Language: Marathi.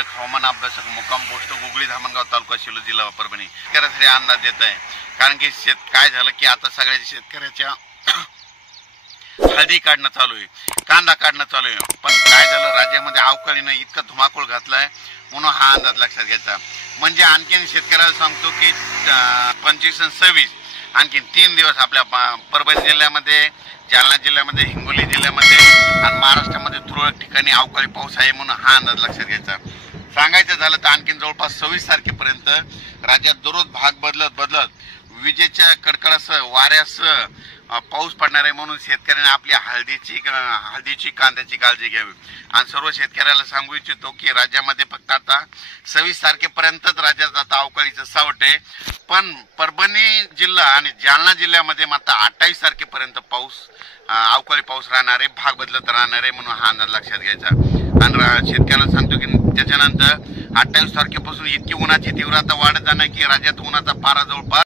हवामान अभ्यासक मुक्काम पोस्ट गुगळी धामणगाव तालुका शिलो जिल्हा परभणी शेतकऱ्यासाठी अंदाज देत आहे। कारण की काय झालं की आता सगळ्या शेतकऱ्याच्या हळदी काढणं चालू आहे, कांदा काढणं चालू आहे, पण काय झालं राज्यामध्ये अवकाळीनं इतका धुमाकूळ घातलाय म्हणून हा अंदाज लक्षात घ्यायचा। म्हणजे आणखीन शेतकऱ्याला सांगतो की 25 आणि 26 आणखीन 3 दिवस आपल्या परभणी जिल्ह्यामध्ये, जालना जिल्ह्यामध्ये, हिंगोली जिल्ह्यामध्ये आणि महाराष्ट्रामध्ये तुरळक ठिकाणी अवकाळी पाऊस आहे म्हणून हा अंदाज लक्षात घ्यायचा। सांगायचं झालं तर आणखीन जवळपास 26 तारखेपर्यंत राज्यात दररोज भाग बदलत विजेच्या कडकडासह वाऱ्यासह पाऊस पडणार आहे म्हणून शेतकऱ्यांनी आपली हळदीची कांद्याची काळजी घ्यावी। आणि सर्व शेतकऱ्याला सांगू इच्छितो की राज्यामध्ये फक्त आता 26 तारखेपर्यंतच राज्यात आता अवकाळीचं सावट आहे, पण परभणी जिल्हा आणि जालना जिल्ह्यामध्ये मात्र 28 तारखेपर्यंत अवकाळी पाऊस राहणार आहे, भाग बदलत राहणार आहे म्हणून हा अंदाज लक्षात घ्यायचा। आणि शेतकऱ्याला सांगतो की त्याच्यानंतर 28 तारखेपासून इतकी उन्हाची तीव्रता वाढत जाणार की राज्यात उन्हाचा पारा जवळपास